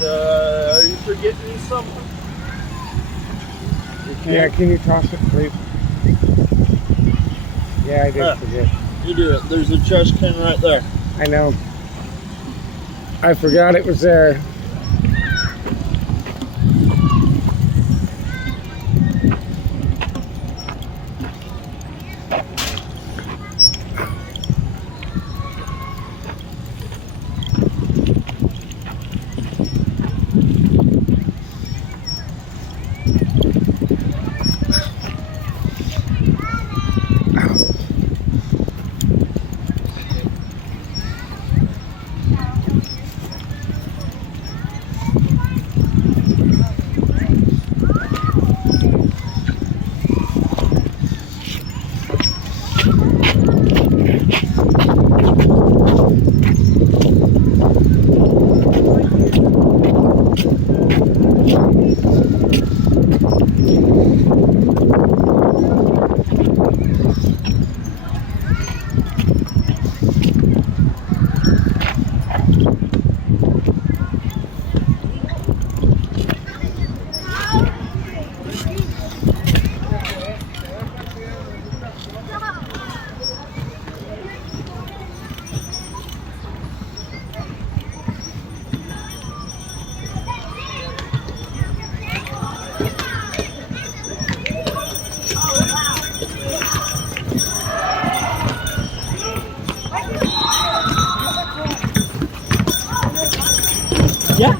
Are you forgetting me something? Yeah, can you toss it, please? Yeah, I did forget. You do it. There's a trash can right there. I know. I forgot it was there. Yeah.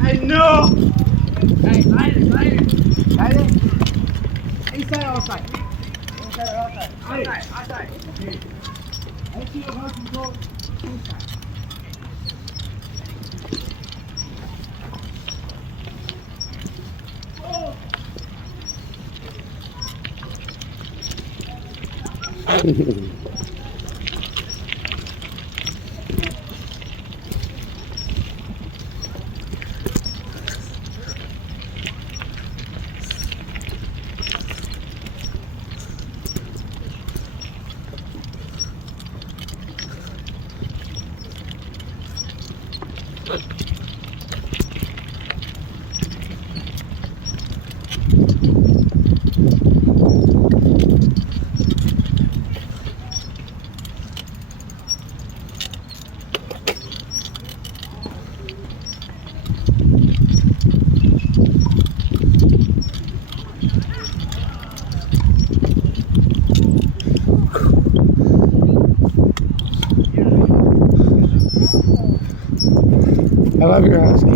I know. Hey, slide it. Inside or outside? Inside or outside? Outside. Okay. Let's see how to go inside. I love your husky.